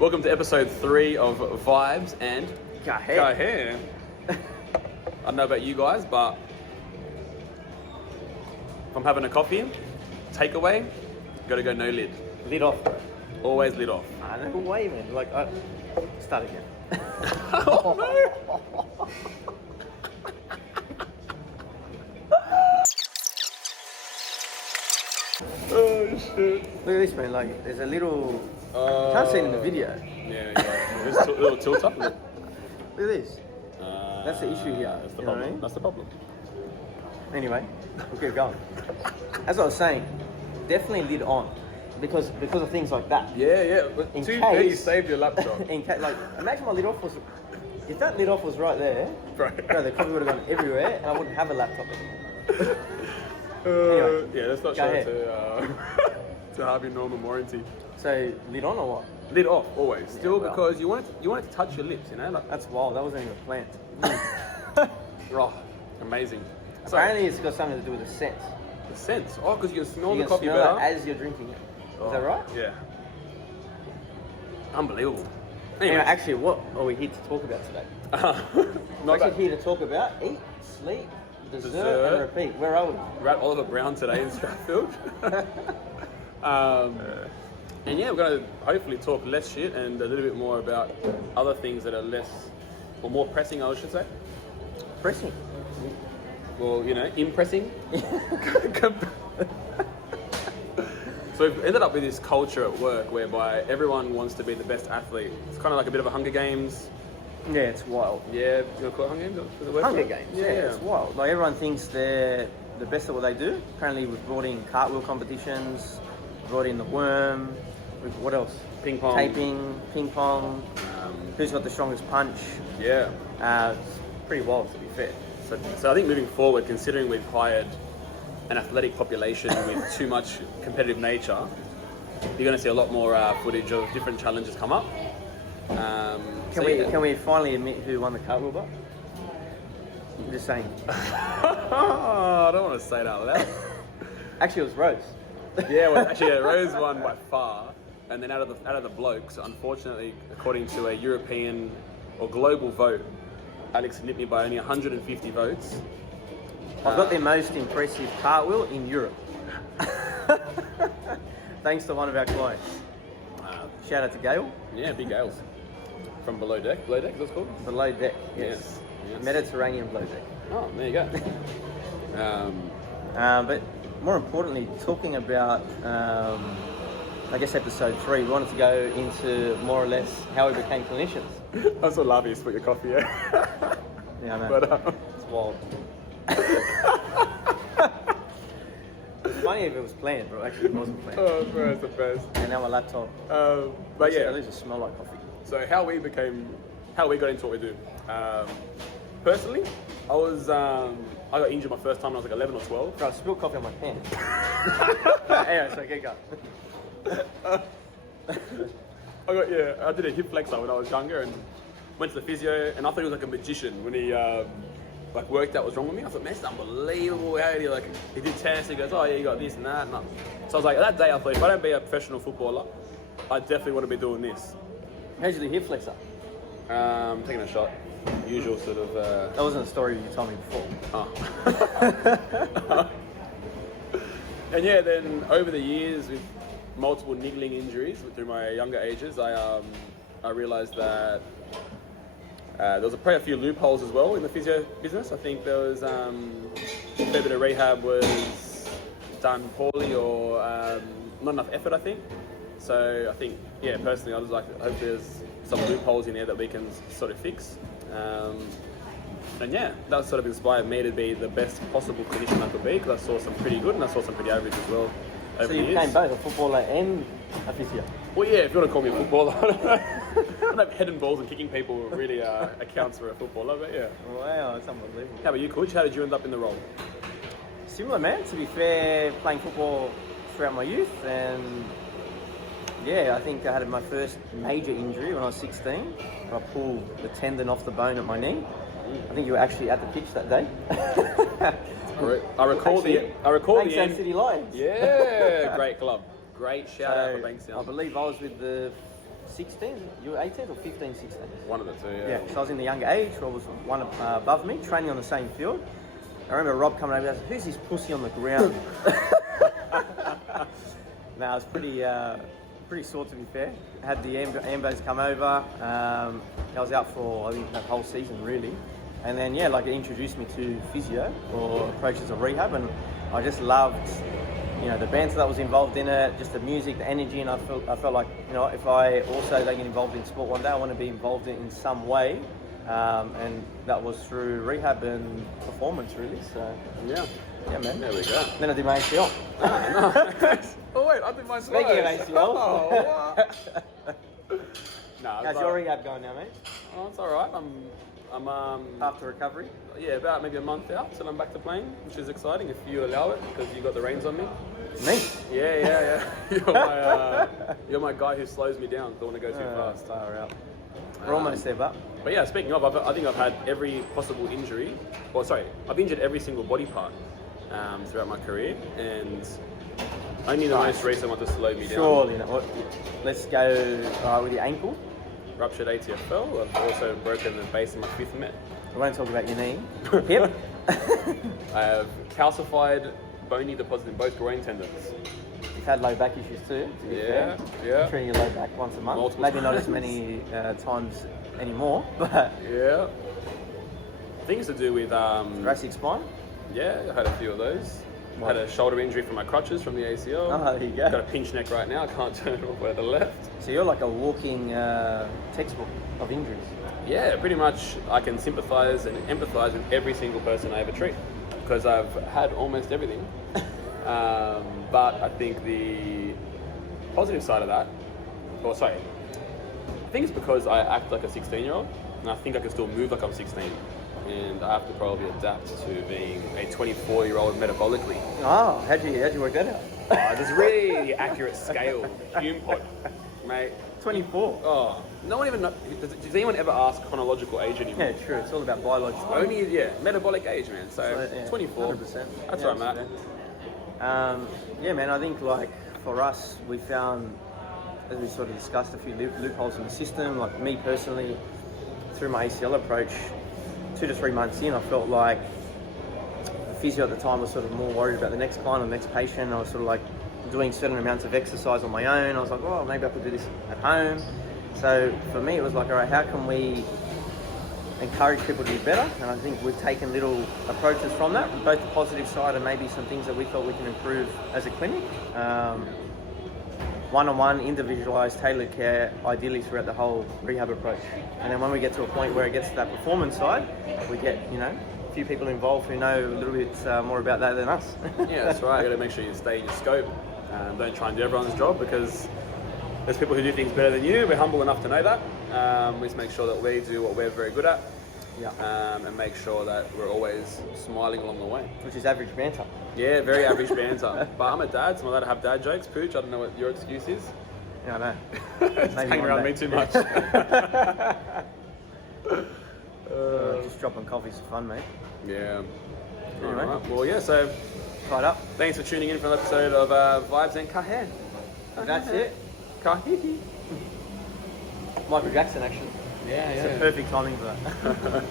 Welcome to episode 3 of Vibes and Cahé. I don't know about you guys, but if I'm having a coffee, takeaway, gotta go no lid. Lid off, bro. Always lid off. No way, man. Start again. Oh no! Oh shit. Look at this, man. There's a little... You can't see it in the video. Yeah. There's a little tilt up. Look at this. That's the issue here. That's the you know problem. what I mean? That's the problem. Anyway, we'll keep going. As I was saying, definitely lid on. Because of things like that. Yeah. But In 2p case- saved your laptop. Imagine my lid off was... If that lid off was right there, Bro. the coffee would have gone everywhere and I wouldn't have a laptop anymore. Anyway, yeah, let's not go show it ahead. to Harvey Norman warranty. So, lid on or what? Lid off always. Still, well. because you want it to touch your lips, you know. That's wild. That wasn't even planned. Oh, amazing. So, Apparently, it's got something to do with the scent. the sense. Oh, because you can smell You the can coffee smell better. it as you're drinking it. Is that right? Yeah. Unbelievable. Anyway, Anyways. actually, what are we here to talk about today? Not We're that. actually here to talk about eat, sleep, dessert, Dessert. and repeat. Where are we? We're at Oliver Brown today in Strathfield. And yeah, we're going to hopefully talk less shit and a little bit more about other things that are less, or more pressing, I should say. Pressing. Well, you know, impressing. So we've ended up with this culture at work whereby everyone wants to be the best athlete. It's kind of like a bit of a Hunger Games. Yeah, it's wild. Yeah, you want to call it Hunger Games? Does it work Hunger for it? Games. Yeah, it's wild. Everyone thinks they're the best at what they do. Apparently, we've brought in cartwheel competitions, brought in the worm. What else? Ping pong. Taping, ping pong. Who's got the strongest punch? Yeah. It's pretty wild, to be fair. So I think moving forward, considering we've hired an athletic population with too much competitive nature, you're going to see a lot more footage of different challenges come up. Can we finally admit who won the cartwheel butt? I'm just saying. I don't want to say it out loud. Actually, it was Rose. Rose won by far, and then out of the blokes, unfortunately, according to a European or global vote, Alex nipped me by only 150 votes. I've got the most impressive cartwheel in Europe. Thanks to one of our clients. Shout out to Gail. Yeah, big Gales from below deck. Below deck, is that what it's called? Below deck, yes. Mediterranean below deck. Oh, there you go. But more importantly, talking about, I guess, episode 3, we wanted to go into more or less how we became clinicians. I'm so laughing you split your coffee, yeah. Yeah, I know. But, it's wild. It's funny if it was planned, bro. Actually, it wasn't planned. oh, bro, it's the best. And now my laptop. But yeah. At least it smell like coffee. So how we got into what we do. Personally, I got injured my first time when I was like 11 or 12. Bro, I spilled coffee on my pants. Anyway, so get going. I did a hip flexor when I was younger and went to the physio, and I thought he was like a magician when he worked out what's wrong with me. I thought, man, it's unbelievable. How did he did tests, he goes, oh yeah, you got this and that. And so I was like, that day I thought, if I don't be a professional footballer, I definitely want to be doing this. How'd you do hip flexor? Taking a shot. Usual sort of... That wasn't a story you told me before. Oh. And yeah, then over the years with multiple niggling injuries through my younger ages, I realised that there was probably a few loopholes as well in the physio business. I think there was a fair bit of rehab was done poorly or not enough effort, I think. So I think, yeah, personally, I was like, I hope there's some loopholes in there that we can sort of fix. And yeah, that sort of inspired me to be the best possible clinician I could be, because I saw some pretty good and I saw some pretty average as well. So you became both a footballer and a physio? Well, yeah, if you want to call me a footballer. I don't know if head and balls and kicking people really accounts for a footballer, but yeah. Wow, that's unbelievable. How about you, Coach? How did you end up in the role? Similar, man. To be fair, playing football throughout my youth, and yeah, I think I had my first major injury when I was 16. I pulled the tendon off the bone at my knee. I think you were actually at the pitch that day. I recall the Bankstown City Lions. Yeah, great club. Great shout out for Bankstown. I believe I was with the 16. You were 18 or 15, 16? One of the two, yeah. Yeah, so I was in the younger age. Rob was one above me, training on the same field. I remember Rob coming over and said, "Who's this pussy on the ground?" No, it was pretty sore, to be fair. Had the ambos come over. I was out for, I think, that whole season, really. And then, yeah, like it introduced me to physio or approaches of rehab, and I just loved, the banter that was involved in it, just the music, the energy, and I felt like, if I also don't get involved in sport one day, I want to be involved in some way, and that was through rehab and performance, really. So Yeah, man. there we go. Then I did my ACL. Nice. Oh wait, I did my slides. Speaking of ACL, Oh, what? Nah, how's your rehab going now, mate? Oh, it's all right. I'm After recovery? yeah, about maybe a month out till I'm back to playing, which is exciting if you allow it because you got the reins on me. Me? Yeah. You're my guy who slows me down. Don't want to go too fast. Far out. We're almost there, but yeah, speaking of, I think I've had every possible injury. Well, sorry, I've injured every single body part throughout my career, and only the most recent one to slow me down. surely, let's go with your ankle. Ruptured ATFL. I've also broken the base of my fifth met. I won't talk about your knee. Hip? I have calcified bony deposit in both groin tendons. You've had low back issues too, to be fair. Yeah. Treating your low back once a month. Multiple Maybe not times. as many times anymore, but Yeah. Things to do with thoracic spine. yeah, I had a few of those. I had a shoulder injury from my crutches from the ACL. Oh, there you go. Got a pinch neck right now. I can't turn it off to the left. So you're like a walking textbook of injuries. Yeah, pretty much. I can sympathise and empathise with every single person I ever treat because I've had almost everything. But I think the positive side of that, I think it's because I act like a 16-year-old, and I think I can still move like I'm 16. And I have to probably adapt to being a 24-year-old metabolically. Oh, how'd you work that out? This is really the accurate scale, Hume pod, mate. 24. Oh, no one even knows. Does anyone ever ask chronological age anymore? Yeah, true. It's all about biological. Only, metabolic age, man. So, yeah, 24. 100%. That's Yeah, where I'm at. Yeah, man, I think like for us, we found, as we sort of discussed, a few loopholes in the system. Like me personally, through my ACL approach, 2 to 3 months in, I felt like the physio at the time was sort of more worried about the next client or the next patient. I was sort of like doing certain amounts of exercise on my own. I was like, oh, maybe I could do this at home. So for me, it was like, all right, how can we encourage people to do better? And I think we've taken little approaches from that, both the positive side and maybe some things that we felt we can improve as a clinic. One-on-one, individualised, tailored care, ideally throughout the whole rehab approach. And then when we get to a point where it gets to that performance side, we get, a few people involved who know a little bit more about that than us. Yeah, that's right. You got to make sure you stay in your scope. Don't try and do everyone's job because there's people who do things better than you. We're humble enough to know that. We just make sure that we do what we're very good at. Yeah. And make sure that we're always smiling along the way. Which is average banter. Yeah, very average banter. But I'm a dad, so I'm allowed to have dad jokes. Pooch, I don't know what your excuse is. Yeah, I know. It's hanging around me too much. Just dropping coffees for fun, mate. Yeah. Anyway. Alright. Well, yeah, so Tied up. thanks for tuning in for an episode of Vibes and Cahé. That's it. Cahé. Michael Jackson, actually. Yeah, It's a perfect timing for that.